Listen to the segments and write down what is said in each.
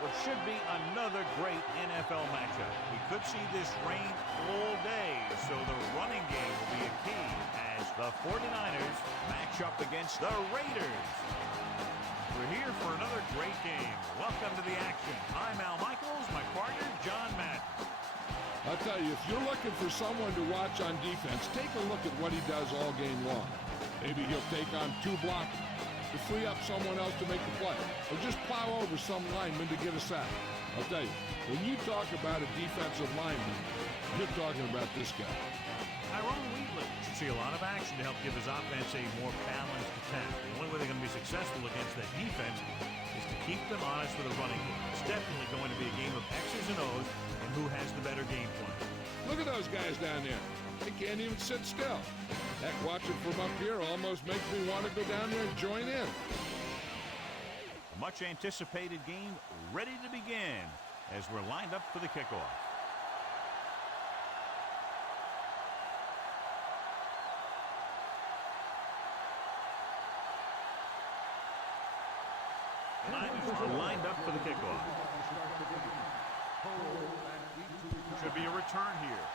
what should be another great NFL matchup. We could see this rain all day, so the running game will be a key as the 49ers match up against the Raiders. We're here for another great game. Welcome to the action. I'm Al Michaels, my partner, John Madden. I'll tell you, if you're looking for someone to watch on defense, take a look at what he does all game long. Maybe he'll take on 2 blockers to free up someone else to make the play, or just plow over some lineman to get a sack. I'll tell you, when you talk about a defensive lineman, you're talking about this guy. Tyrone Wheatland should see a lot of action to help give his offense a more balanced attack. The only way they're going to be successful against that defense is to keep them honest with a running game. It's definitely going to be a game of X's and O's and who has the better game plan. Look at those guys down there. They can't even sit still. Heck, watching from up here almost makes me want to go down there and join in. A much anticipated game ready to begin as we're lined up for the kickoff. Niners are lined up for the kickoff. Should be a return here.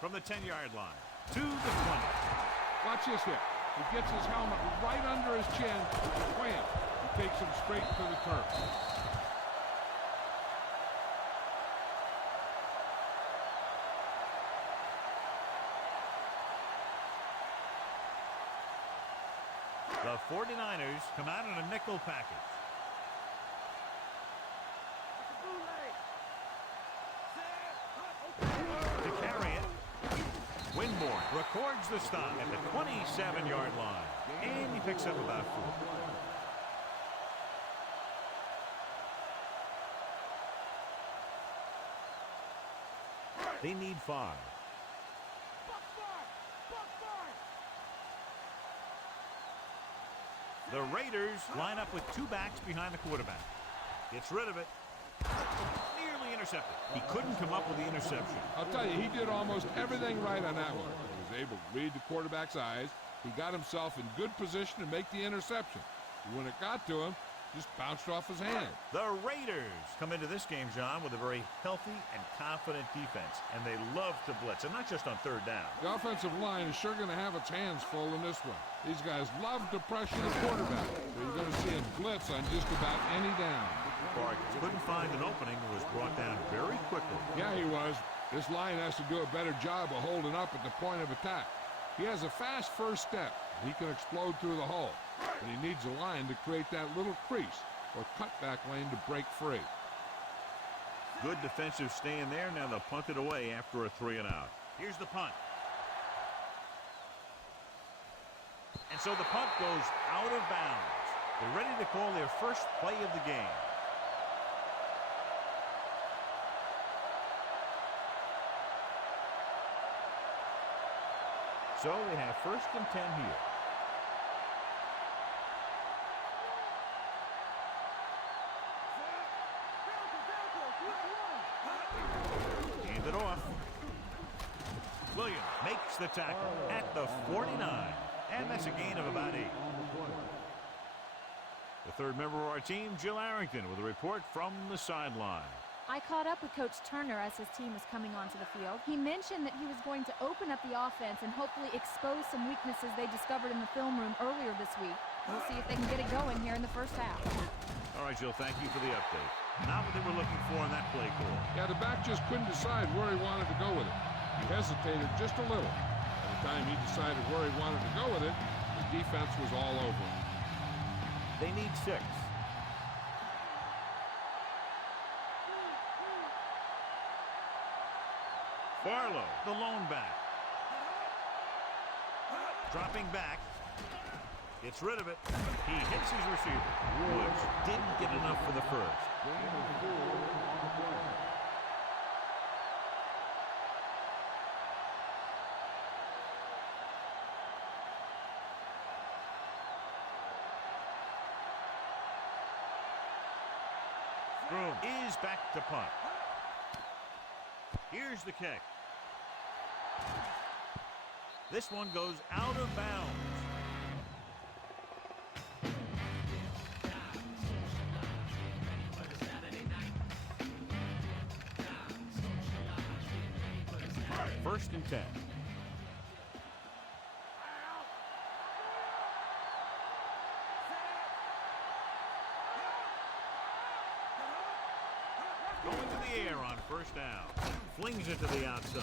From the 10-yard line to the 20. Watch this here. He gets his helmet right under his chin. Wham! He takes him straight to the turf. The 49ers come out in a nickel package. To carry it, Winborn records the stop at the 27-yard line, and he picks up about 4. They need 5. The Raiders line up with 2 backs behind the quarterback. Gets rid of it. Nearly intercepted. He couldn't come up with the interception. I'll tell you, he did almost everything right on that one. He was able to read the quarterback's eyes. He got himself in good position to make the interception. When it got to him, just bounced off his hand. The Raiders come into this game, John, with a very healthy and confident defense, and they love to blitz, and not just on 3rd down. The offensive line is sure going to have its hands full in this one. These guys love to pressure the quarterback, so you're going to see him blitz on just about any down. Vargas couldn't find an opening and was brought down very quickly. Yeah, he was. This line has to do a better job of holding up at the point of attack. He has a fast first step. He can explode through the hole. And he needs a line to create that little crease or cutback lane to break free. Good defensive stand there. Now they'll punt it away after a 3 and out. Here's the punt. And so the punt goes out of bounds. They're ready to call their first play of the game. So they have 1st and 10 here. Hand it off. Williams makes the tackle at the 49, and that's a gain of about 8. The 3rd member of our team, Jill Arrington, with a report from the sideline. I caught up with Coach Turner as his team was coming onto the field. He mentioned that he was going to open up the offense and hopefully expose some weaknesses they discovered in the film room earlier this week. We'll see if they can get it going here in the first half. All right, Jill, thank you for the update. Not what they were looking for in that play call. Yeah, the back just couldn't decide where he wanted to go with it. He hesitated just a little. By the time he decided where he wanted to go with it, the defense was all over him. They need 6. Barlow, the lone back. Dropping back. Gets rid of it. He hits his receiver. Woods didn't get enough for the first. Broom is back to punt. Here's the kick. This one goes out of bounds. 10. Going to the air on first down. Flings it to the outside.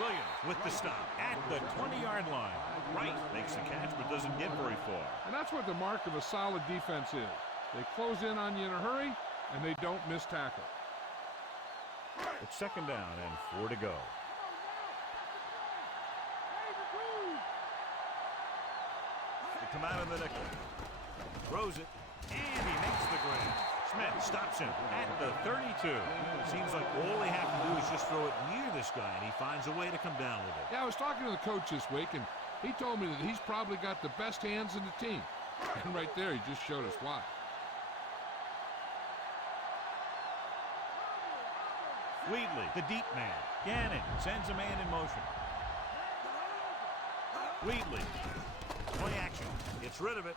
Williams with the stop at the 20-yard line. Wright makes the catch but doesn't get very far. And that's what the mark of a solid defense is. They close in on you in a hurry, and they don't miss tackle. It's second down and 4 to go. They come out of the nickel. Throws it, and he makes the grab. Smith stops him at the 32. Seems like all they have to do is just throw it near this guy, and he finds a way to come down with it. Yeah, I was talking to the coach this week, and he told me that he's probably got the best hands in the team. And right there, he just showed us why. Wheatley, the deep man. Gannon sends a man in motion. Wheatley, play action. Gets rid of it.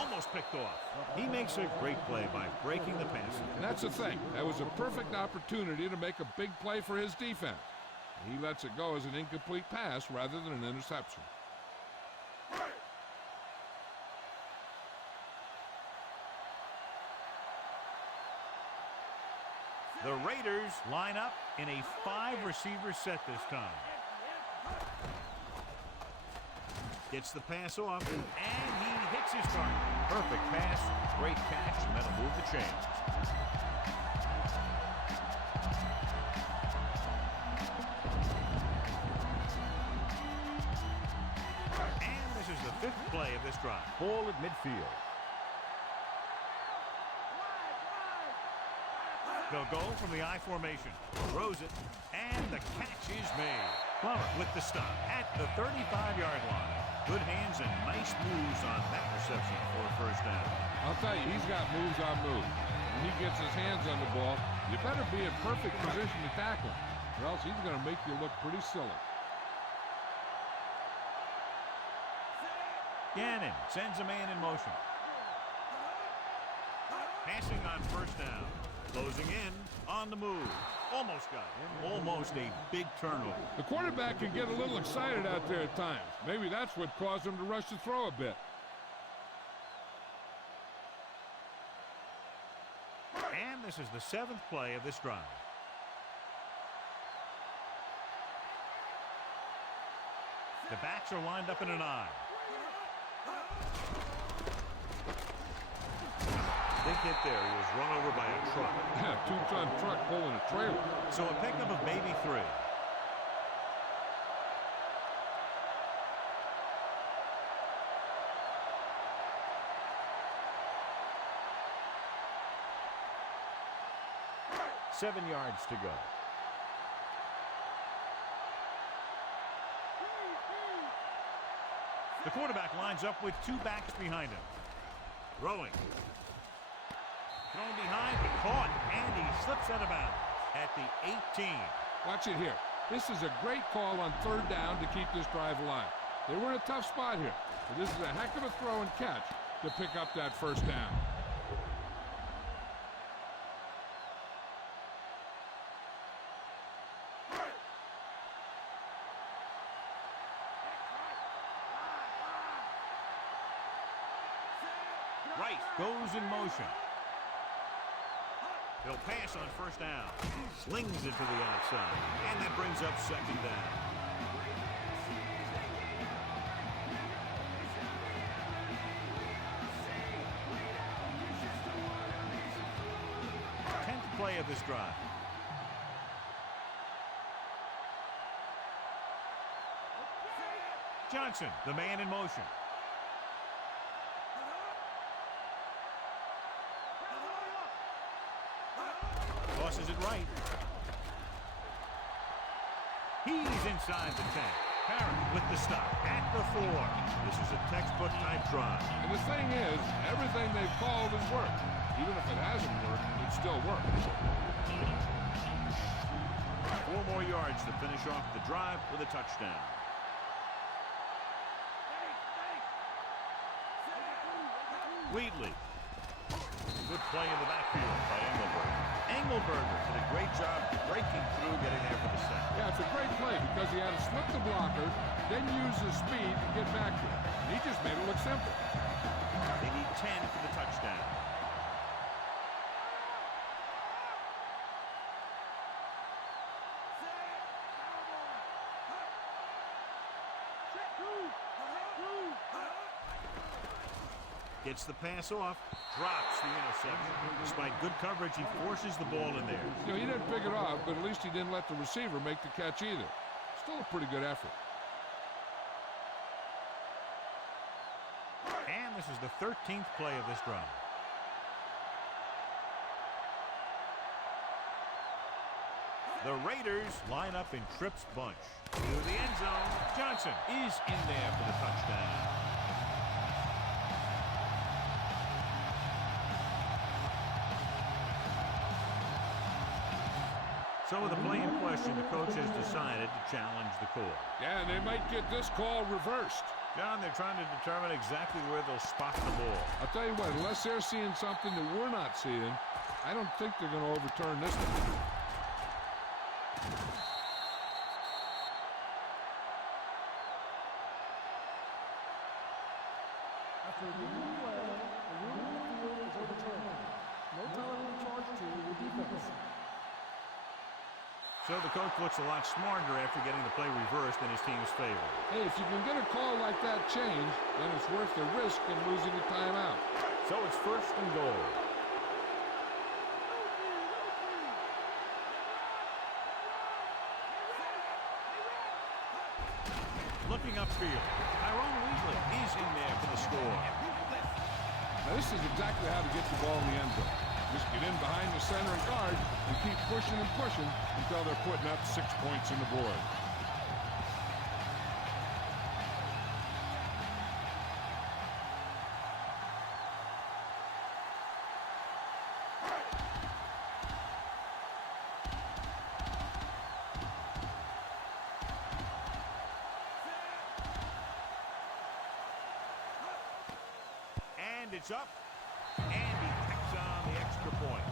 Almost picked off. He makes a great play by breaking the pass. And that's the thing. That was a perfect opportunity to make a big play for his defense. He lets it go as an incomplete pass rather than an interception. The Raiders line up in a 5-receiver set this time. Gets the pass off, and he hits his target. Perfect pass, great catch, and that'll move the chains. And this is the 5th play of this drive. Ball at midfield. They'll go from the I formation. Throws it, and the catch is made. Plummer with the stop at the 35-yard line. Good hands and nice moves on that reception for a first down. I'll tell you, he's got moves on moves. When he gets his hands on the ball, you better be in perfect position to tackle him, or else he's going to make you look pretty silly. Gannon sends a man in motion. Passing on first down. Closing in on the move. Almost got it. Almost a big turnover. The quarterback can get a little excited out there at times. Maybe that's what caused him to rush the throw a bit. And this is the 7th play of this drive. The backs are lined up in an I. Big hit there. He was run over by a truck. Yeah, 2-ton truck pulling a trailer. So a pickup of maybe 3. Seven yards to go. The quarterback lines up with 2 backs behind him. Throwing. Thrown behind, but caught, and he slips out of bounds at the 18. Watch it here. This is a great call on 3rd down to keep this drive alive. They were in a tough spot here, but this is a heck of a throw and catch to pick up that first down. Wright goes in motion. He'll pass on first down. Slings it to the outside. And that brings up second down. Tenth play of this drive. Johnson, the man in motion. Tosses it right. He's inside the 10. Parent with the stop at the 4. This is a textbook type drive. And the thing is, everything they've called has worked. Even if it hasn't worked, it still works. 4 more yards to finish off the drive with a touchdown. Wheatley. Good play in the backfield by Engelberg. Engelberger did a great job breaking through, getting there for the sack. Yeah, it's a great play because he had to slip the blocker, then use his speed to get back to it. He just made it look simple. They need 10 for the touchdown. Gets the pass off, drops the interception. Despite good coverage, he forces the ball in there. You know, he didn't pick it off, but at least he didn't let the receiver make the catch either. Still a pretty good effort. And this is the 13th play of this drive. The Raiders line up in trips bunch. To the end zone. Johnson is in there for the touchdown. So with the play in question, the coach has decided to challenge the call. Yeah, and they might get this call reversed. John, they're trying to determine exactly where they'll spot the ball. I'll tell you what, unless they're seeing something that we're not seeing, I don't think they're going to overturn this one. After a rule play, the rule of the field is overturned. No penalty charged to the defense. So the coach looks a lot smarter after getting the play reversed in his team's favor. Hey, if you can get a call like that changed, then it's worth the risk of losing a timeout. So it's first and goal. Looking upfield, Tyrone Wheatley is in there for the score. Now, this is exactly how to get the ball in the end zone. Just get in behind the center and guard and keep pushing and pushing until they're putting up 6 points on the board. And it's up. And he picks on the extra point.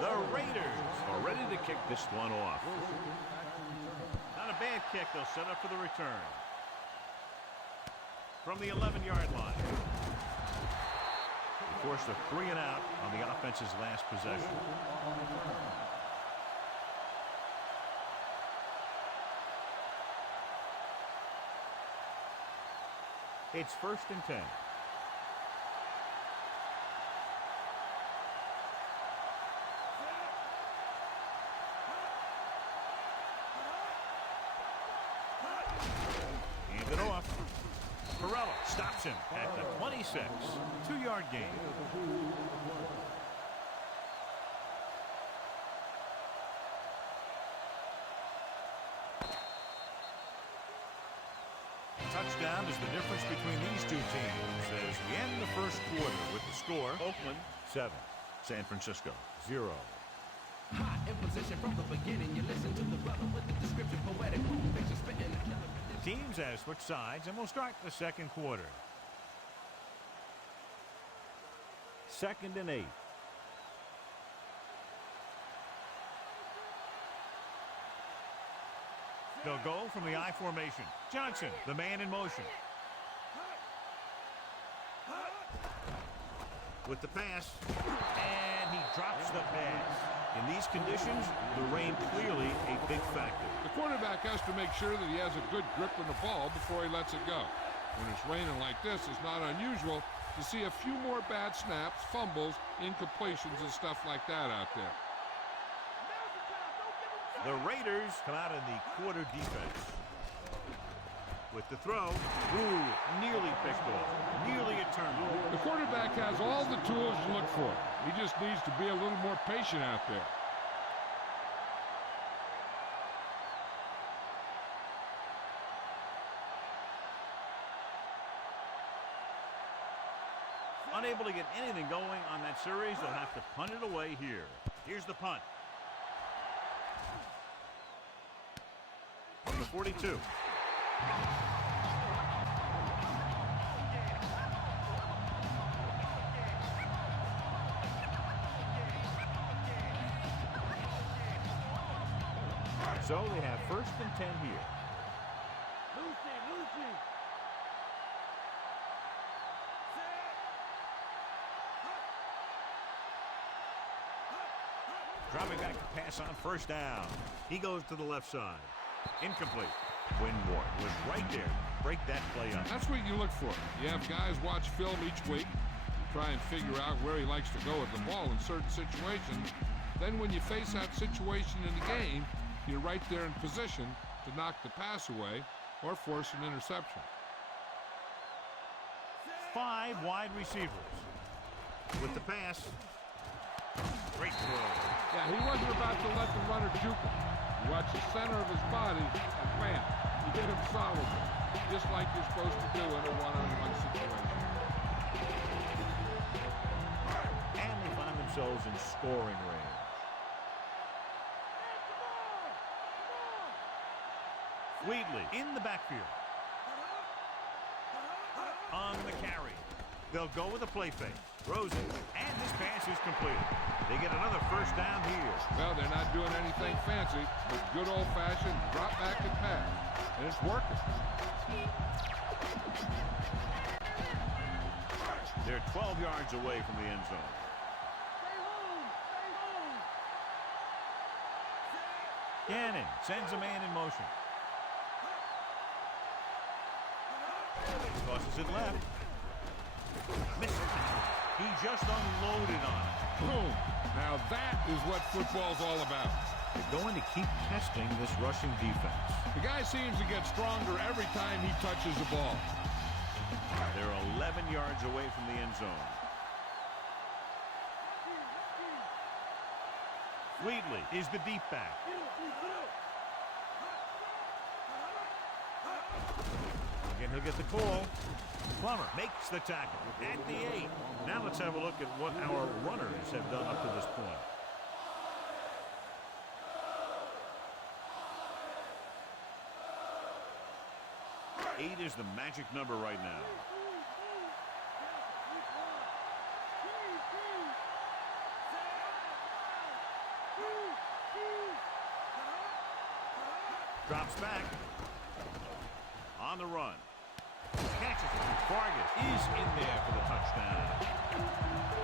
The Raiders are ready to kick this one off. Not a bad kick. They'll set up for the return. From the 11-yard line. Forced a 3 and out on the offense's last possession. It's first and 10. Hand it off. Perella stops him at the 26. 2-yard gain. Touchdown is the difference between these two teams as we end the first quarter with the score: Oakland 7, San Francisco 0. Hot in position from the beginning. You listen to the brother with the description, poetic picture spitting. Teams have switched sides, and we'll start the second quarter. 2nd and 8. They'll go from the I formation. Johnson, the man in motion. With the pass, and he drops the pass. In these conditions, the rain clearly a big factor. The quarterback has to make sure that he has a good grip on the ball before he lets it go. When it's raining like this, it's not unusual to see a few more bad snaps, fumbles, incompletions, and stuff like that out there. The Raiders come out in the quarter defense. With the throw, nearly picked off, nearly a turnover. The quarterback has all the tools to look for. He just needs to be a little more patient out there. Unable to get anything going on that series, they'll have to punt it away here. Here's the punt. From the 42. So they have 1st and 10 here. Dropping back to pass on 1st down. He goes to the left side. Incomplete. Winborn was right there to break that play up. That's what you look for. You have guys watch film each week. You try and figure out where he likes to go with the ball in certain situations. Then when you face that situation in the game, you're right there in position to knock the pass away or force an interception. 5 wide receivers. With the pass. Great throw. Yeah, he wasn't about to let the runner juke him. You watch the center of his body, and bam, you hit him solidly, just like you're supposed to do in a one-on-one situation. And they find themselves in scoring range. Wheatley in the backfield. On the carry. They'll go with a play fake. Throws it, and this pass is completed. They get another 1st down here. Well, they're not doing anything fancy, but good old-fashioned drop back and pass. And it's working. They're 12 yards away from the end zone. Gannon sends a man in motion. Tosses it left. Missed it. He just unloaded on it. Boom. Now that is what football's all about. They're going to keep testing this rushing defense. The guy seems to get stronger every time he touches the ball. They're 11 yards away from the end zone. Wheatley is the deep back. Again, he'll get the call. Plummer makes the tackle at the 8. Now let's have a look at what our runners have done up to this point. Eight is the magic number right now. Drops back. On the run. Catches it. Vargas is in there for the touchdown.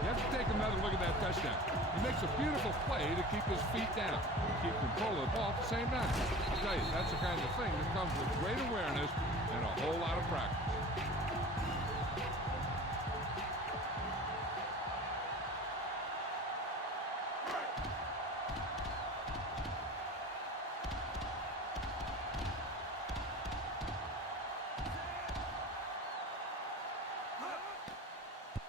You have to take another look at that touchdown. He makes a beautiful play to keep his feet down, keep control of the ball at the same time. I'll tell you, that's the kind of thing that comes with great awareness and a whole lot of practice.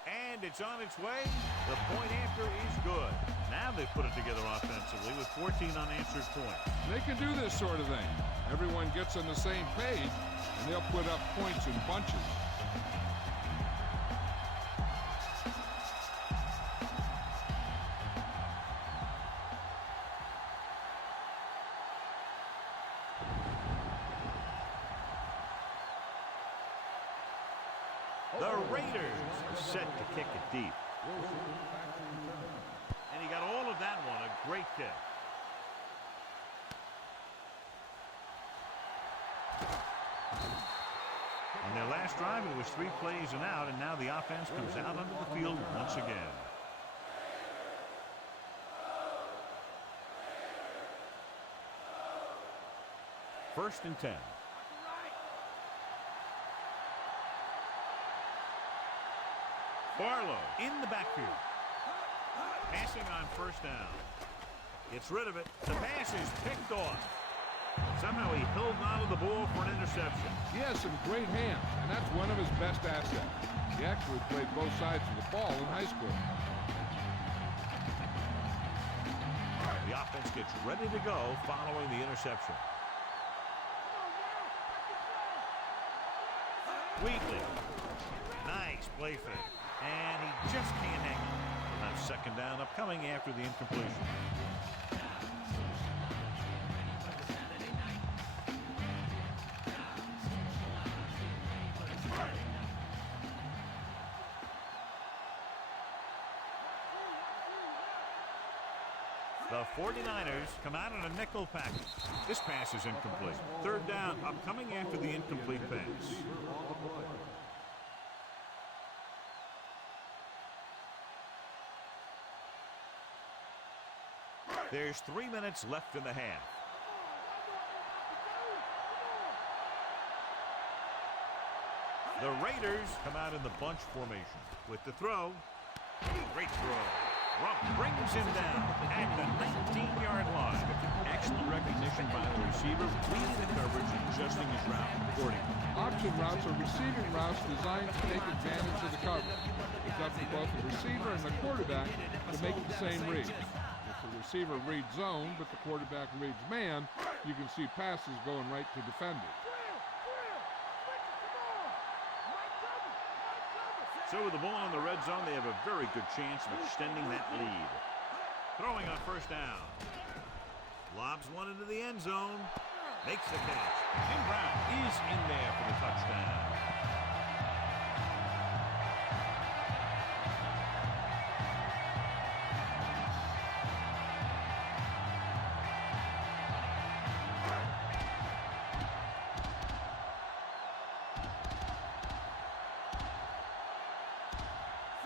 And it's on its way. The point after is good. Now they've put it together offensively with 14 unanswered points. They can do this sort of thing. Everyone gets on the same page, and they'll put up points in bunches. The Raiders are set to kick it deep. And he got all of that one. A great kick. On their last drive, it was 3 plays and out, and now the offense comes out onto the field once again. First and 10. Barlow in the backfield. Passing on 1st down. Gets rid of it. The pass is picked off. Somehow he held on to the ball for an interception. He has some great hands, and that's one of his best assets. He actually played both sides of the ball in high school. The offense gets ready to go following the interception. Wheatley. Nice play fake. And he just can't hang on. We'll have second down upcoming after the incompletion. The 49ers come out in a nickel package. This pass is incomplete. Third down upcoming after the incomplete pass. There's 3 minutes left in the half. The Raiders come out in the bunch formation with the throw. Great throw. Rump brings him down at the 19-yard line. Excellent recognition by the receiver, reading the coverage and adjusting his route accordingly. Option routes are receiving routes designed to take advantage of the coverage. It's up to both the receiver and the quarterback to make the same read. If the receiver reads zone, but the quarterback reads man, you can see passes going right to defenders. So with the ball in the red zone, they have a very good chance of extending that lead. Throwing on first down. Lobs one into the end zone. Makes the catch. Jim Brown is in there for the touchdown.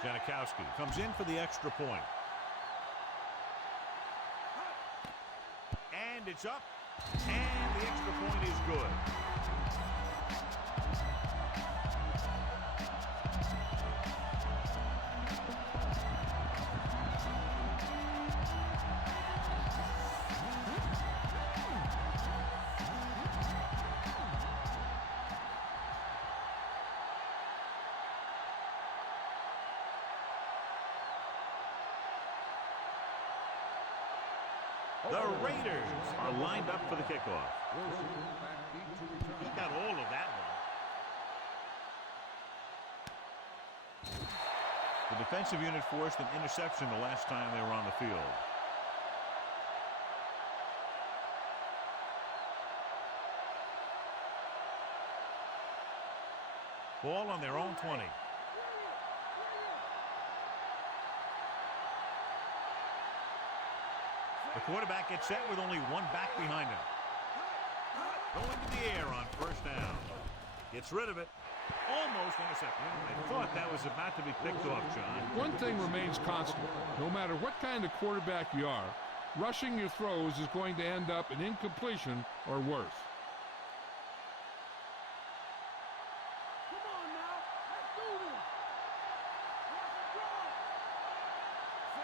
Janikowski comes in for the extra point. And it's up. And the extra point is good. The Raiders are lined up for the kickoff. He got all of that one. The defensive unit forced an interception the last time they were on the field. Ball on their own 20. The quarterback gets set with only one back behind him. Going to the air on first down. Gets rid of it. Almost intercepted. I thought that was about to be picked off, John. One thing remains constant. No matter what kind of quarterback you are, rushing your throws is going to end up in incompletion or worse.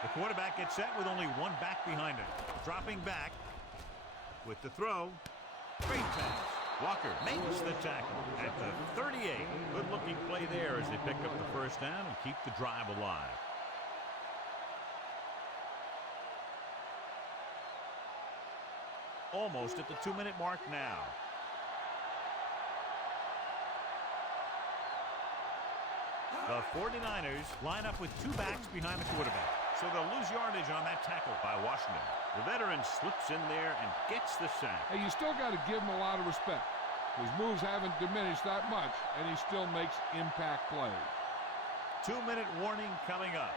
The quarterback gets set with only one back behind him. Dropping back with the throw. Great pass. Walker makes the tackle at the 38. Good-looking play there as they pick up the first down and keep the drive alive. Almost at the 2-minute mark now. The 49ers line up with two backs behind the quarterback. So they'll lose yardage on that tackle by Washington. The veteran slips in there and gets the sack. Hey, you still got to give him a lot of respect. His moves haven't diminished that much, and he still makes impact plays. 2-minute warning coming up.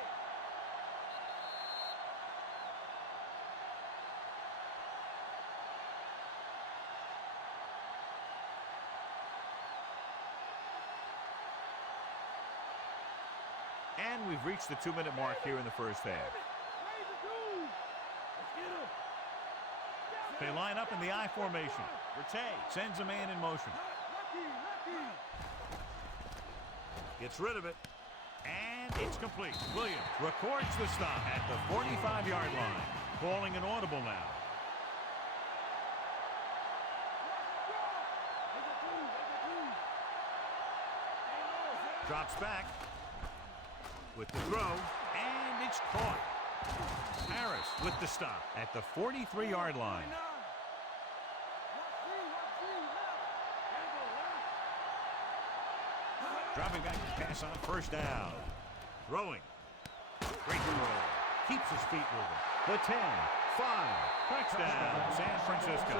And we've reached the 2-minute mark here in the first half. They line up in the I formation. Rattay sends a man in motion. Gets rid of it. And it's complete. Williams records the stop at the 45-yard line. Calling an audible now. Drops back with the throw, and it's caught. Harris with the stop at the 43-yard line. Dropping back to pass on first down. Throwing. Great throw. Keeps his feet moving. The 10, 5, touchdown, San Francisco.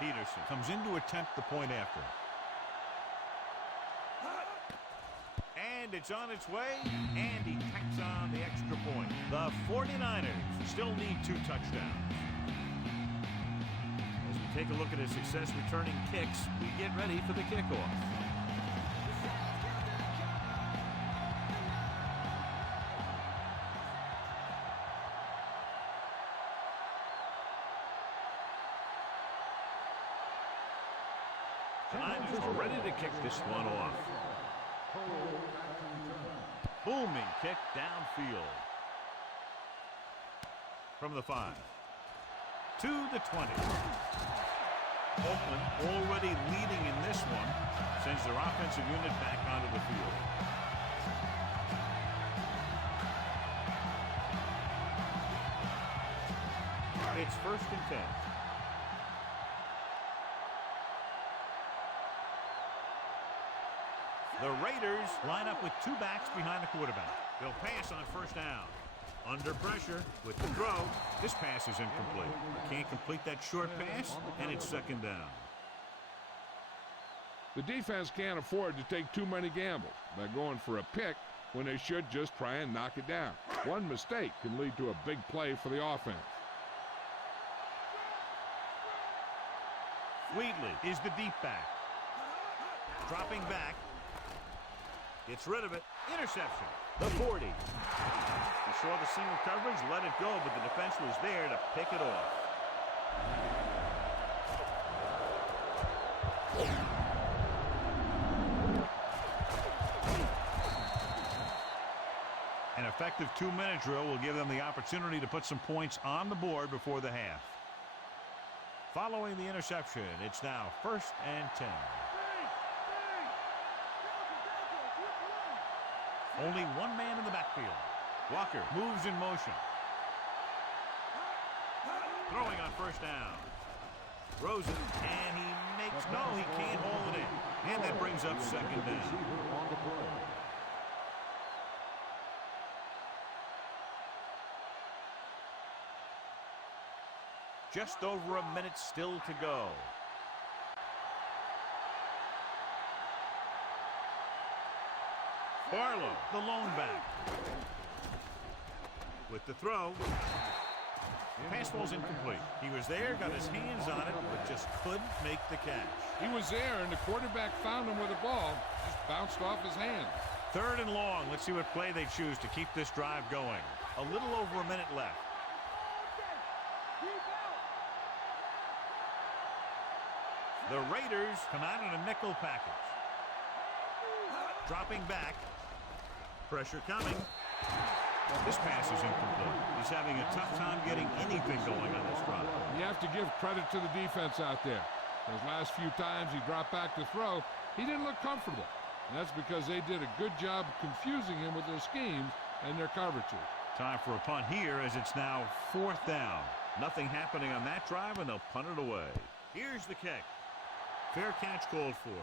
Peterson comes in to attempt the point after. And it's on its way, and he tacks on the extra point. The 49ers still need 2 touchdowns. As we take a look at his success returning kicks, we get ready for the kickoff. The Niners are ready to kick this one off. Booming kick downfield. From the 5 to the 20. Oakland already leading in this one. Sends their offensive unit back onto the field. It's 1st and 10. The Raiders line up with 2 backs behind the quarterback. They'll pass on 1st down. Under pressure with the throw. This pass is incomplete. Can't complete that short pass, and it's 2nd down. The defense can't afford to take too many gambles by going for a pick when they should just try and knock it down. One mistake can lead to a big play for the offense. Wheatley is the deep back. Dropping back. Gets rid of it. Interception. The 40. He saw the single coverage, let it go, but the defense was there to pick it off. An effective 2-minute drill will give them the opportunity to put some points on the board before the half. Following the interception, it's now 1st and 10. Only 1 man in the backfield. Walker moves in motion. Throwing on 1st down. Throws it, and he makes, no, he can't hold it in. And that brings up 2nd down. Just over a minute still to go. Barlow, the lone back. With the throw. Pass ball's incomplete. He was there, got his hands on it, but just couldn't make the catch. He was there, and the quarterback found him with the ball. Just bounced off his hands. 3rd and long. Let's see what play they choose to keep this drive going. A little over a minute left. The Raiders come out in a nickel package. Dropping back. Pressure coming. This pass is incomplete. He's having a tough time getting anything going on this drive. You have to give credit to the defense out there. Those last few times he dropped back to throw, he didn't look comfortable. And that's because they did a good job confusing him with their schemes and their coverages. Time for a punt here as it's now 4th down. Nothing happening on that drive, and they'll punt it away. Here's the kick. Fair catch called for.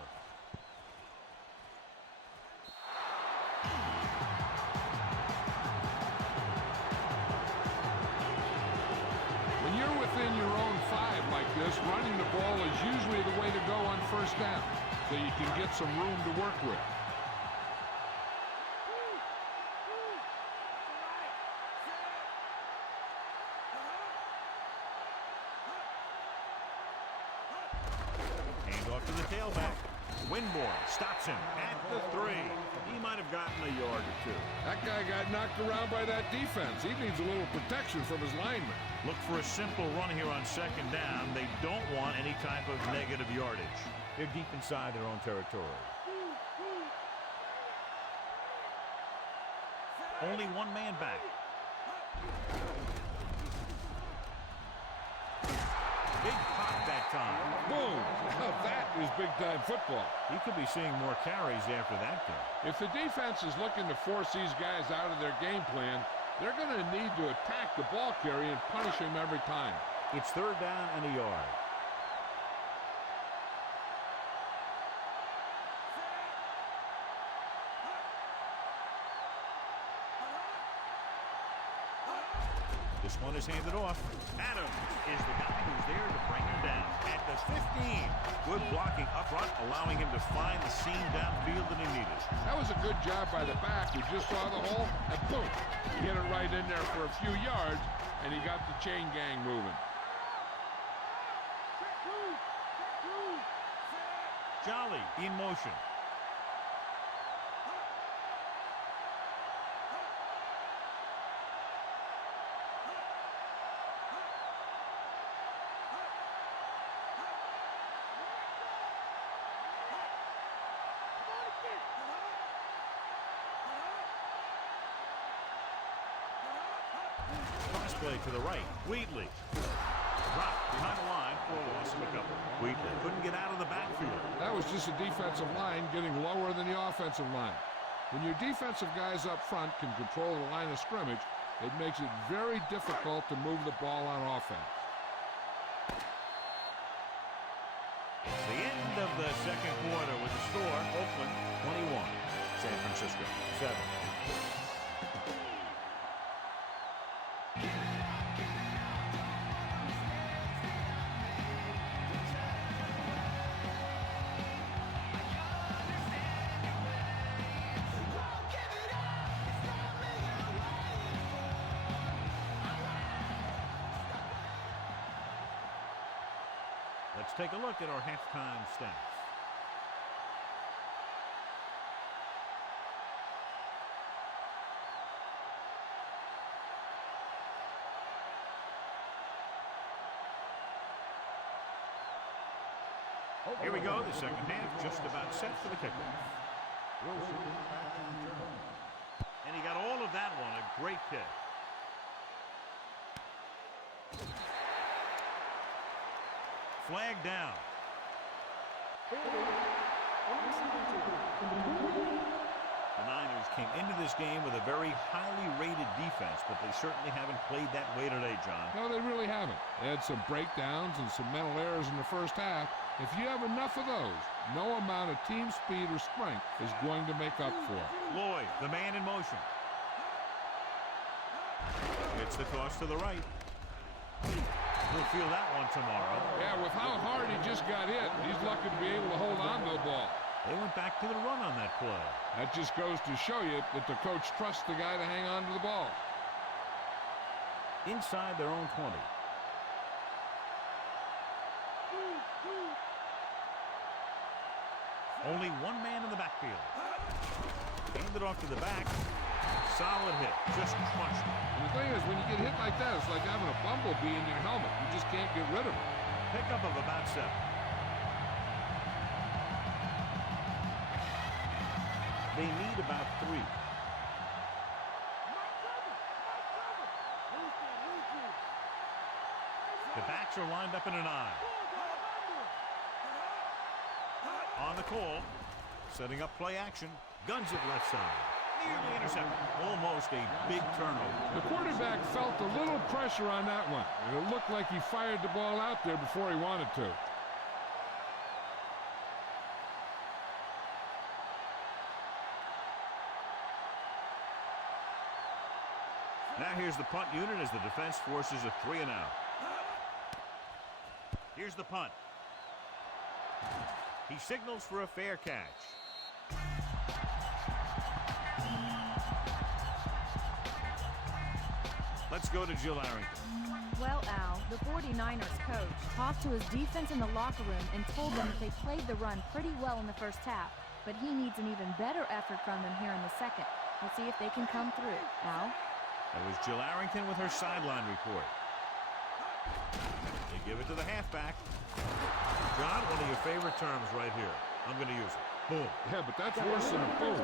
When you're within your own 5 like this, running the ball is usually the way to go on 1st down, so you can get some room to work with. Hand off to the tailback. Winborn stops him at the 3. He might have gotten a yard or 2. That guy got knocked around by that defense. He needs a little protection from his lineman. Look for a simple run here on 2nd down. They don't want any type of negative yardage. They're deep inside their own territory. Only one man back. Big pop that time. Boom! Now that is big-time football. He could be seeing more carries after that game. If the defense is looking to force these guys out of their game plan, they're going to need to attack the ball carrier and punish him every time. It's 3rd down and a yard. This one is handed off. Adams is the guy who's there to bring him down. At the 15. Good blocking up front, allowing him to find the seam downfield that he needed. That was a good job by the back who just saw the hole, and boom, he hit it right in there for a few yards, and he got the chain gang moving. Jolly in motion. Play to the right. Wheatley. Dropped behind the line for a loss of a couple. Wheatley couldn't get out of the backfield. That was just a defensive line getting lower than the offensive line. When your defensive guys up front can control the line of scrimmage, it makes it very difficult to move the ball on offense. It's the end of the second quarter with the score, Oakland 21, San Francisco 7. Let's take a look at our halftime stats. Here we go, the second half just about set for the kickoff. And he got all of that one, a great kick. Flag down. The Niners came into this game with a very highly rated defense, but they certainly haven't played that way today, John. No, they really haven't. They had some breakdowns and some mental errors in the first half. If you have enough of those, no amount of team speed or strength is going to make up for it. Lloyd, the man in motion. It's the toss to the right. He'll feel that one tomorrow. Yeah, with how hard he just got hit, he's lucky to be able to hold on to the ball. They went back to the run on that play. That just goes to show you that the coach trusts the guy to hang on to the ball. Inside their own 20. Only one man in the backfield. Handed off to the back. Solid hit. Just crunched it. And the thing is, when you get hit like that, it's like having a bumblebee in your helmet. You just can't get rid of it. Pickup of about 7. They need about 3. The backs are lined up in an eye. On the call, setting up play action, guns it left side. Nearly intercepted. Almost a big turnover. The quarterback felt a little pressure on that one. And it looked like he fired the ball out there before he wanted to. Now here's the punt unit as the defense forces a 3 and out. Here's the punt. He signals for a fair catch. Let's go to Jill Arrington. Well, Al, the 49ers coach talked to his defense in the locker room and told them that they played the run pretty well in the first half, but he needs an even better effort from them here in the second. We'll see if they can come through. Al? That was Jill Arrington with her sideline report. They give it to the halfback. John, one of your favorite terms right here. I'm going to use it. Boom. Yeah, but that's worse than a boom.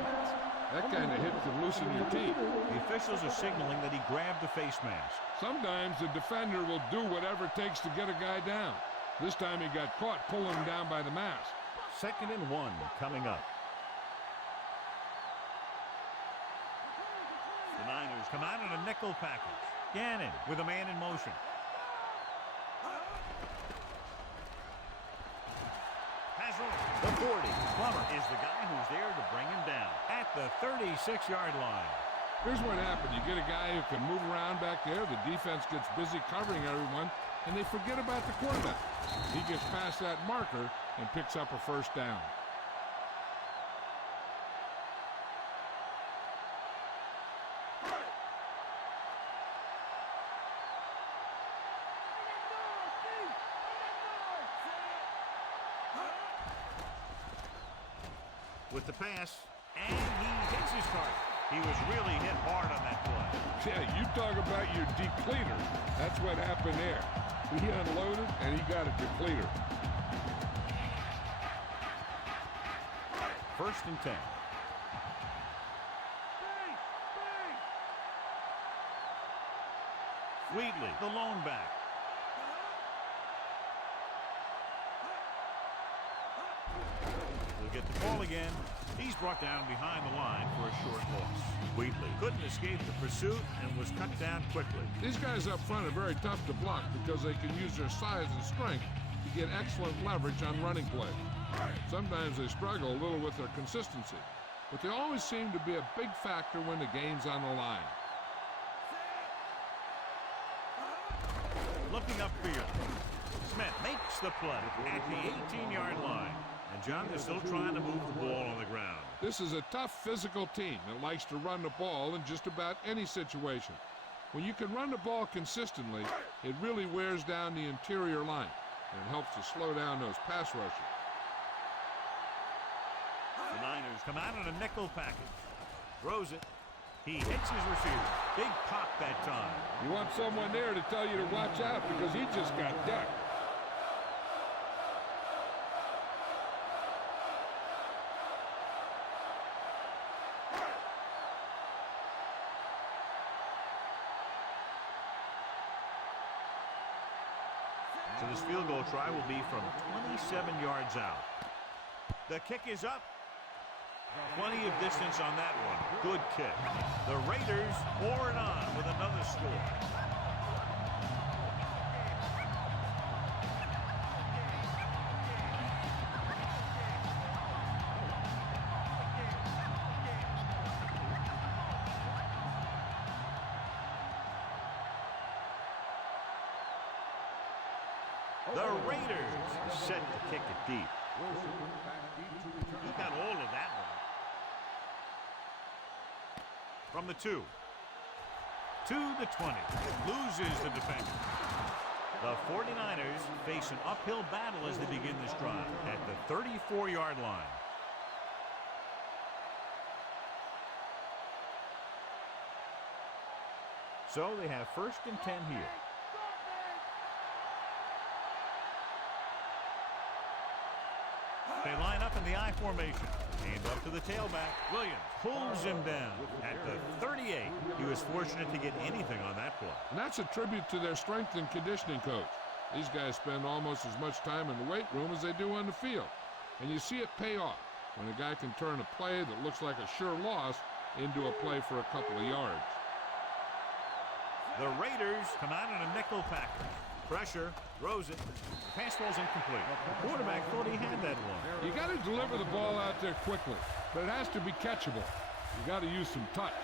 That kind of hit could loosen your teeth. The officials are signaling that he grabbed the face mask. Sometimes the defender will do whatever it takes to get a guy down. This time he got caught pulling him down by the mask. 2nd and 1 coming up. The Niners come out in a nickel package. Gannon with a man in motion. Has room. The 40. Plummer is the guy who's there to bring him down at the 36-yard line. Here's what happened. You get a guy who can move around back there. The defense gets busy covering everyone, and they forget about the quarterback. He gets past that marker and picks up a first down. With the pass, and he hits his target. He was really hit hard on that play. Yeah, you talk about your depleter. That's what happened there. He unloaded, and he got a depleter. 1st and 10. Wheatley, the lone back. We'll get the ball again. He's brought down behind the line for a short loss. Wheatley couldn't escape the pursuit and was cut down quickly. These guys up front are very tough to block because they can use their size and strength to get excellent leverage on running play. Sometimes they struggle a little with their consistency, but they always seem to be a big factor when the game's on the line. Looking upfield. Smith makes the play at the 18-yard line. And John, they're still trying to move the ball on the ground. This is a tough physical team that likes to run the ball in just about any situation. When you can run the ball consistently, it really wears down the interior line, and it helps to slow down those pass rushers. The Niners come out in a nickel package. Throws it. He hits his receiver. Big pop that time. You want someone there to tell you to watch out because he just got ducked. So this field goal try will be from 27 yards out. The kick is up. Plenty of distance on that one. Good kick. The Raiders pour it on with another score. The Raiders set to kick it deep. He got all of that one. From the 2. To the 20. Loses the defender. The 49ers face an uphill battle as they begin this drive at the 34-yard line. So they have 1st and 10 here. They line up in the I formation. Hand up to the tailback. Williams pulls him down at the 38. He was fortunate to get anything on that play. And that's a tribute to their strength and conditioning coach. These guys spend almost as much time in the weight room as they do on the field. And you see it pay off when a guy can turn a play that looks like a sure loss into a play for a couple of yards. The Raiders come out in a nickel package. Pressure, throws it. Pass ball's incomplete. The quarterback thought he had that one. You got to deliver the ball out there quickly, but it has to be catchable. You got to use some touch.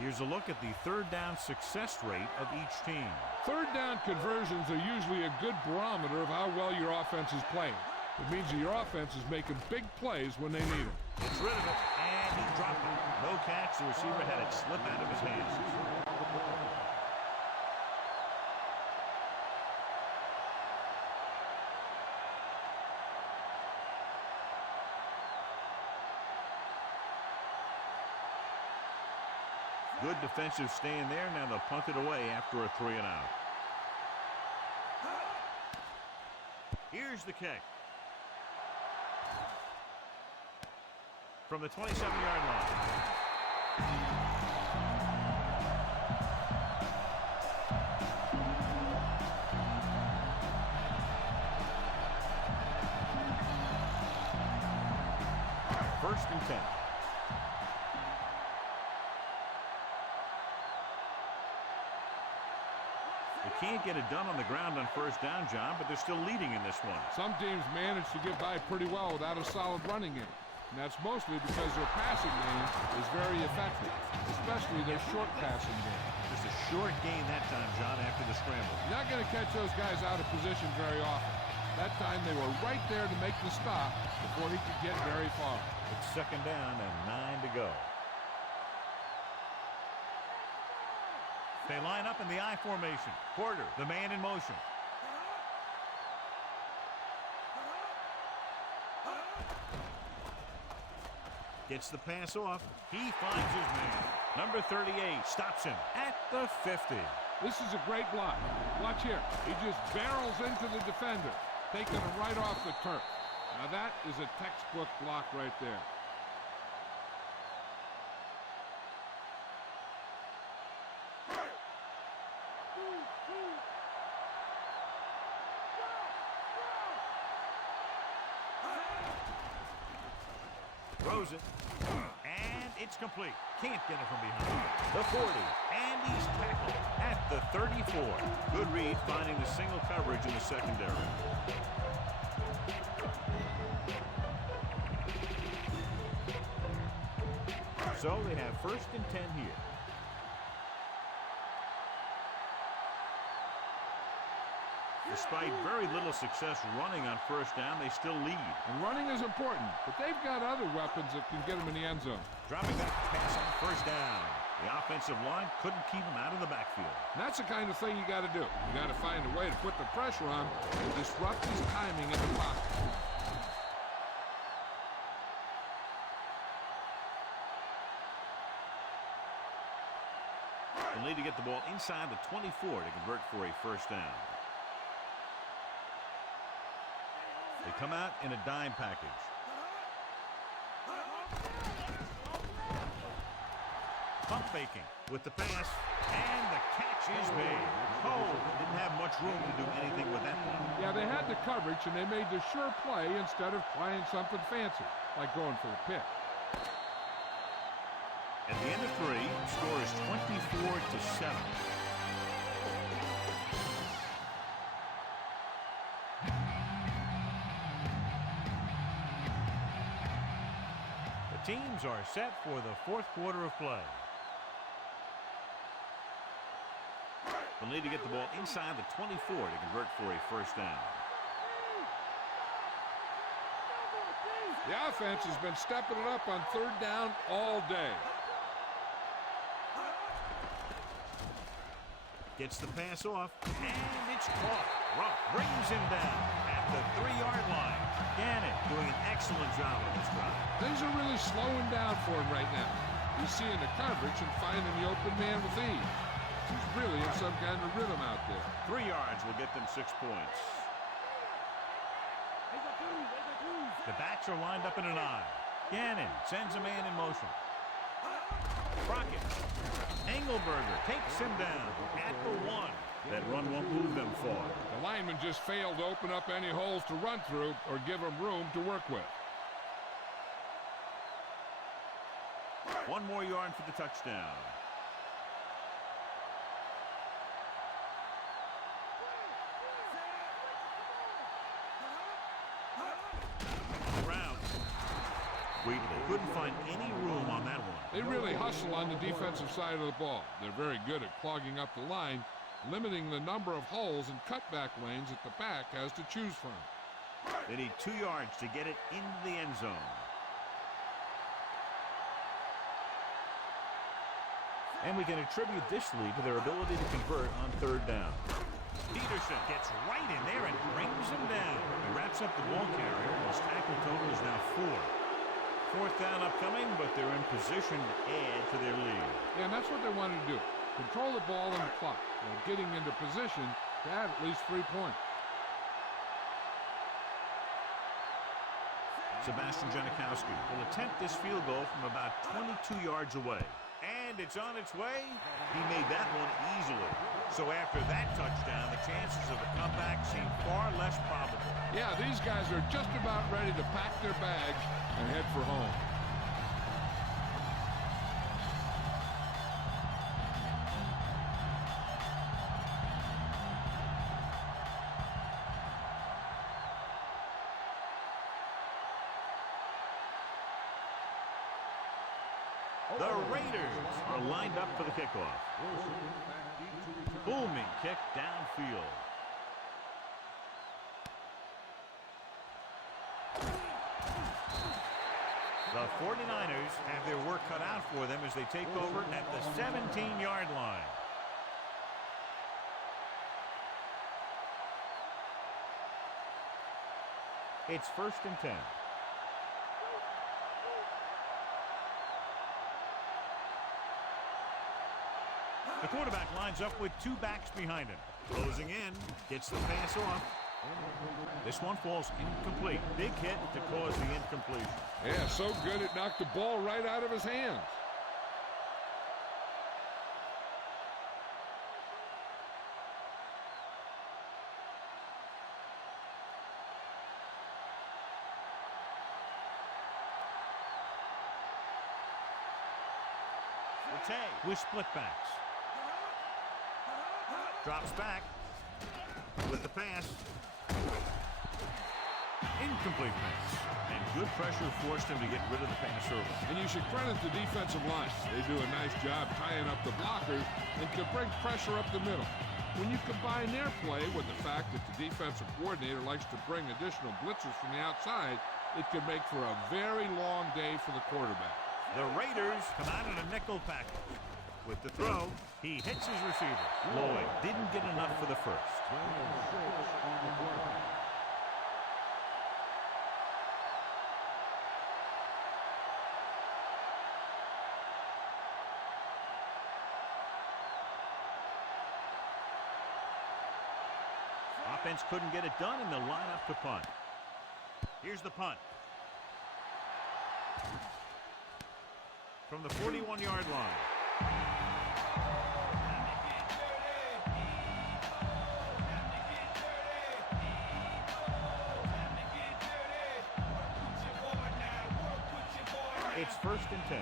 Here's a look at the 3rd down success rate of each team. 3rd down conversions are usually a good barometer of how well your offense is playing. It means that your offense is making big plays when they need them. Gets rid of it, and he dropped it. No catch. The receiver had it slip out of his hands. Good defensive stand there. Now they'll punt it away after a 3-and-out. Here's the kick. from the 27-yard line. First and 10. They can't get it done on the ground on first down, John, but they're still leading in this one. Some teams manage to get by pretty well without a solid running game. And that's mostly because their passing game is very effective, especially their short passing game. Just a short gain that time, John, after the scramble. You're not going to catch those guys out of position very often. That time they were right there to make the stop before he could get very far. It's second down and 9 to go. They line up in the I formation. Porter, the man in motion. Gets the pass off. He finds his man. Number 38 stops him at the 50. This is a great block. Watch here. He just barrels into the defender, taking him right off the turf. Now that is a textbook block right there. Throws it. And it's complete. Can't get it from behind. The 40. And he's tackled at the 34. Good read finding the single coverage in the secondary. So they have first and 10 here. Despite very little success running on first down, they still lead. And running is important, but they've got other weapons that can get them in the end zone. Dropping back to pass on first down. The offensive line couldn't keep him out of the backfield. And that's the kind of thing you got to do. You got to find a way to put the pressure on and disrupt his timing in the pocket. They'll need to get the ball inside the 24 to convert for a first down. They come out in a dime package. Pump faking with the pass, and the catch is made. Cole didn't have much room to do anything with that one. Yeah, they had the coverage, and they made the sure play instead of trying something fancy, like going for the pick. At the end of 3, score is 24-7. The teams are set for the fourth quarter of play. They'll need to get the ball inside the 24 to convert for a first down. The offense has been stepping it up on third down all day. Gets the pass off, and it's caught. Rupp brings him down at the 3-yard line. Gannon doing an excellent job on this drive. Things are really slowing down for him right now. He's seeing the coverage and finding the open man with ease. He's really in some kind of rhythm out there. 3 yards will get them 6 points. The backs are lined up in an I. Gannon sends a man in motion. Crockett. Engelberger takes him down at the 1. That run won't move them far. The lineman just failed to open up any holes to run through or give him room to work with. 1 more yard for the touchdown. Wheatley couldn't find any room on that one. They really hustle on the defensive side of the ball. They're very good at clogging up the line, limiting the number of holes and cutback lanes that the back has to choose from. They need 2 yards to get it into the end zone. And we can attribute this lead to their ability to convert on third down. Peterson gets right in there and brings him down. He wraps up the ball carrier. His tackle total is now 4. Fourth down upcoming, but they're in position to add to their lead. Yeah, and that's what they wanted to do. Control the ball and the clock while getting into position to add at least 3 points. Sebastian Janikowski will attempt this field goal from about 22 yards away. And it's on its way. He made that one easily. So after that touchdown, the chances of a comeback seem far less probable. Yeah, these guys are just about ready to pack their bags and head for home. The Raiders are lined up for the kickoff. Booming kick downfield. The 49ers have their work cut out for them as they take over at the 17-yard line. It's 1st and 10. The quarterback lines up with two backs behind him. Closing in, gets the pass off. This one falls incomplete. Big hit to cause the incompletion. Yeah, so good it knocked the ball right out of his hands. Rattay with split backs. Drops back with the pass. Incomplete pass. And good pressure forced him to get rid of the pass early. And you should credit the defensive line. They do a nice job tying up the blockers and can bring pressure up the middle. When you combine their play with the fact that the defensive coordinator likes to bring additional blitzers from the outside, it can make for a very long day for the quarterback. The Raiders come out in a nickel package. With the throw, he hits his receiver. Lloyd didn't get enough for the first. Offense couldn't get it done, and they'll line up to punt. Here's the punt. From the 41-yard line. It's 1st and 10.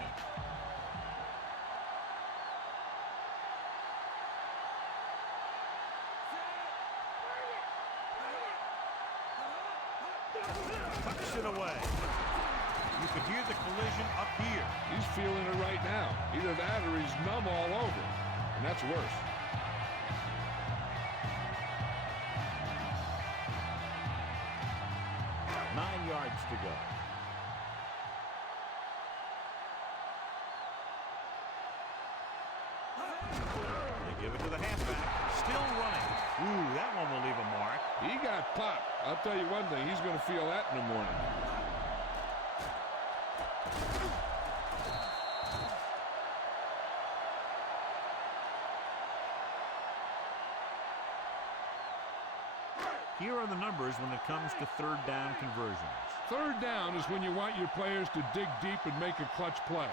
Tucks it away. You could hear the collision up here. He's feeling it right now. Either that or he's numb all over. And that's worse. Nine yards to go. They give it to the halfback. Still running. Ooh, that one will leave a mark. He got popped. I'll tell you one thing. He's going to feel that in the morning. Here are the numbers when it comes to third down conversions. Third down is when you want your players to dig deep and make a clutch play.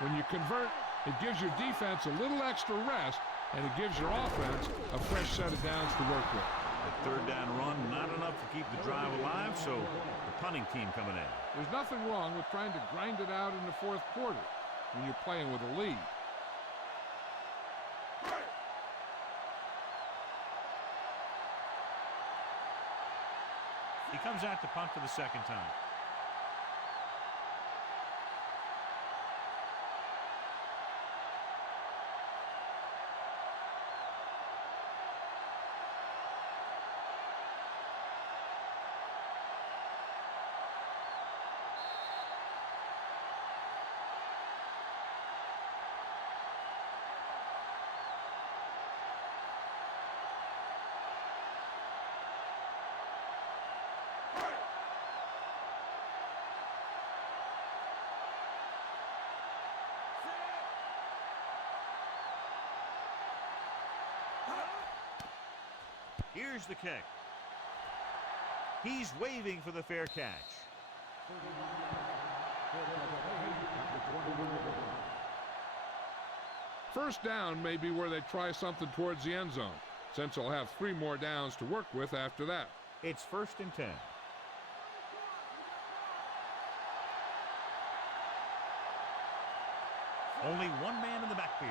When you convert, it gives your defense a little extra rest, and it gives your offense a fresh set of downs to work with. The third down run, not enough to keep the drive alive, so the punting team coming in. There's nothing wrong with trying to grind it out in the fourth quarter when you're playing with a lead. He comes out to punt for the second time. Here's the kick. He's waving for the fair catch. First down may be where they try something towards the end zone, since they'll have 3 more downs to work with after that. It's 1st and 10. Only one man in the backfield.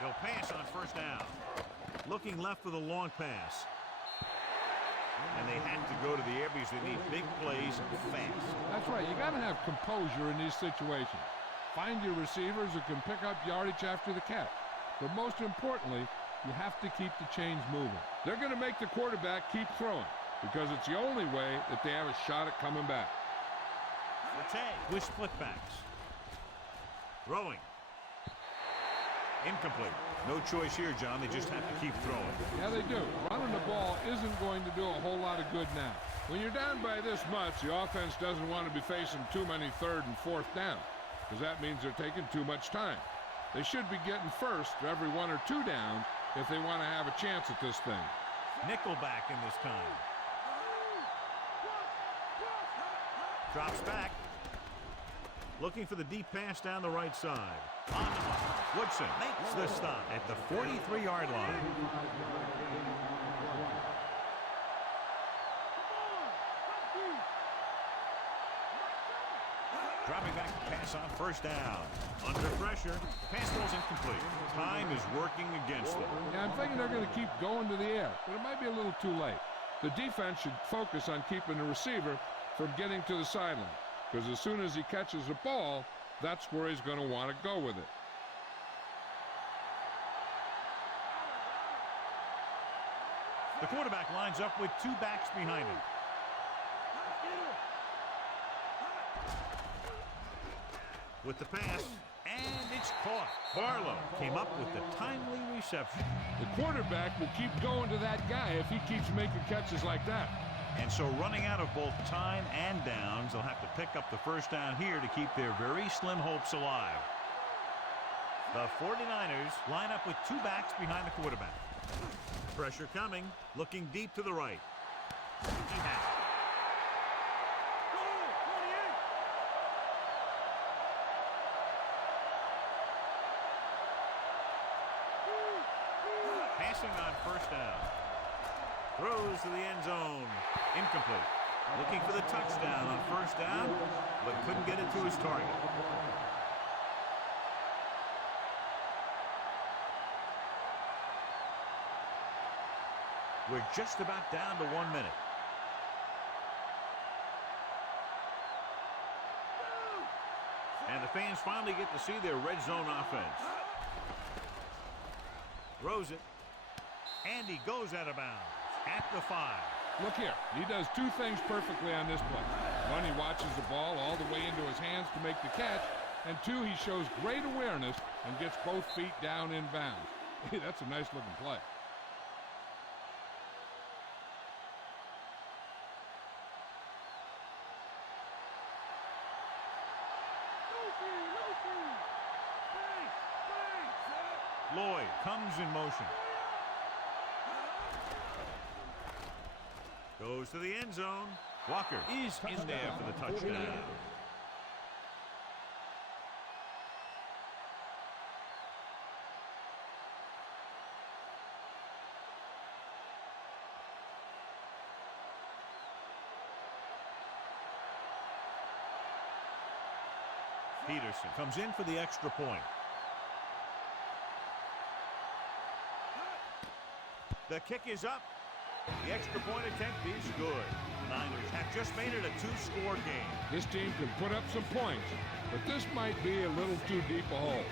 He'll pass on 1st down. Looking left for the long pass. And they have to go to the air because they need big plays fast. That's right. You got to have composure in these situations. Find your receivers who can pick up yardage after the catch. But most importantly, you have to keep the chains moving. They're going to make the quarterback keep throwing because it's the only way that they have a shot at coming back. With splitbacks. Throwing. Incomplete. No choice here, John. They just have to keep throwing. Yeah, they do. Running the ball isn't going to do a whole lot of good now. When you're down by this much, the offense doesn't want to be facing too many 3rd and 4th down because that means they're taking too much time. They should be getting first every 1 or 2 downs if they want to have a chance at this thing. Nickelback in this time. Drops back. Looking for the deep pass down the right side. On the mark. Woodson makes the stop at the 43-yard line. Dropping back to pass on 1st down. Under pressure. Pass ball's incomplete. Time is working against them. Yeah, I'm thinking they're going to keep going to the air, but it might be a little too late. The defense should focus on keeping the receiver from getting to the sideline, because as soon as he catches the ball, that's where he's going to want to go with it. The quarterback lines up with 2 backs behind him. With the pass, and it's caught. Barlow came up with the timely reception. The quarterback will keep going to that guy if he keeps making catches like that. And so running out of both time and downs, they'll have to pick up the 1st down here to keep their very slim hopes alive. The 49ers line up with 2 backs behind the quarterback. Pressure coming, looking deep to the right. He has it. Passing on 1st down. Throws to the end zone. Incomplete. Looking for the touchdown on 1st down, but couldn't get it to his target. We're just about down to 1 minute. And the fans finally get to see their red zone offense. Throws it. And he goes out of bounds at the 5. Look here. He does 2 things perfectly on this play. 1, he watches the ball all the way into his hands to make the catch. And 2, he shows great awareness and gets both feet down in bounds. Hey, that's a nice looking play. Lloyd comes in motion. Goes to the end zone. Walker is in there for the touchdown. Peterson comes in for the extra point. The kick is up. The extra point attempt is good. The Niners have just made it a 2-score game. This team can put up some points, but this might be a little too deep a hole.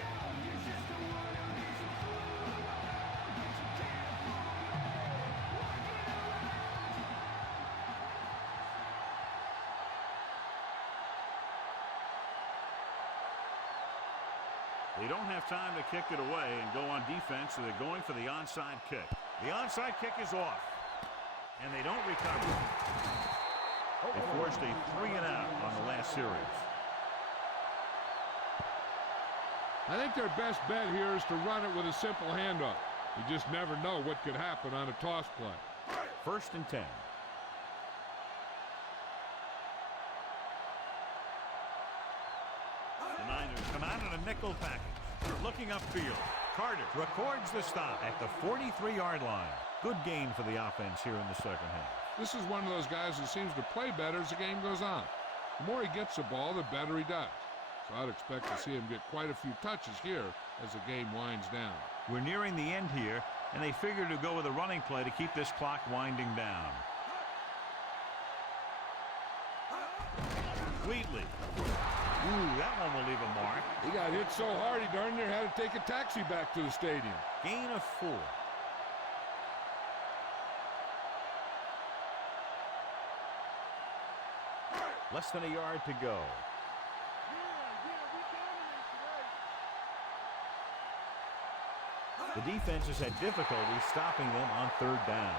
They don't have time to kick it away and go on defense, so they're going for the onside kick. The onside kick is off, and they don't recover. They forced a 3-and-out on the last series. I think their best bet here is to run it with a simple handoff. You just never know what could happen on a toss play. 1st and 10. The Niners come out in a nickel package. They're looking upfield. Carter records the stop at the 43-yard line. Good gain for the offense here in the second half. This is one of those guys that seems to play better as the game goes on. The more he gets the ball, the better he does. So I'd expect to see him get quite a few touches here as the game winds down. We're nearing the end here, and they figure to go with a running play to keep this clock winding down. Wheatley. Ooh, that one will leave a mark. He got hit so hard he darn near had to take a taxi back to the stadium. Gain of 4. Less than a yard to go. The defense has had difficulty stopping them on 3rd down.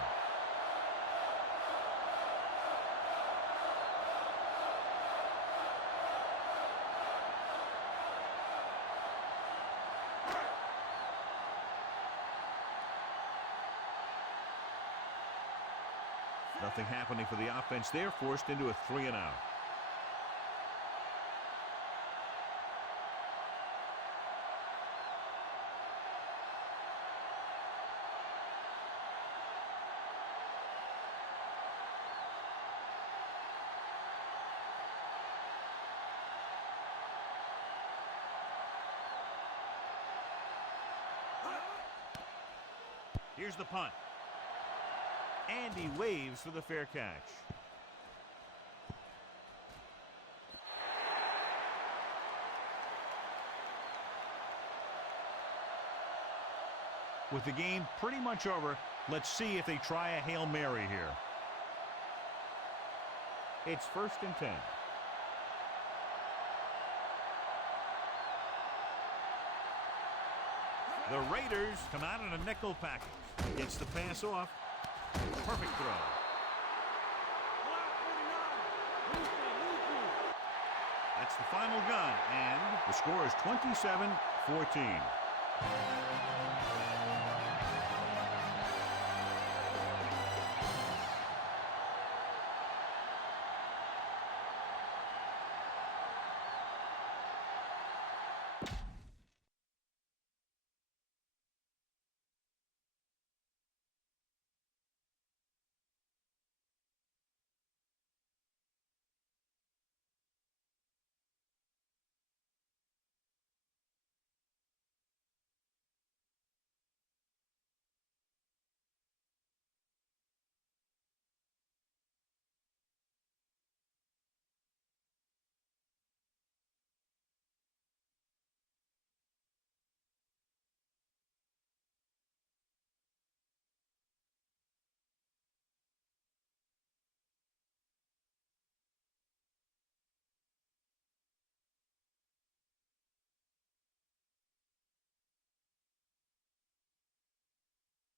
Nothing happening for the offense. They're forced into a 3-and-out. Here's the punt. And he waves for the fair catch. With the game pretty much over, let's see if they try a Hail Mary here. It's 1st and 10. The Raiders come out in a nickel package. Gets the pass off. Perfect throw. That's the final gun, and the score is 27-14.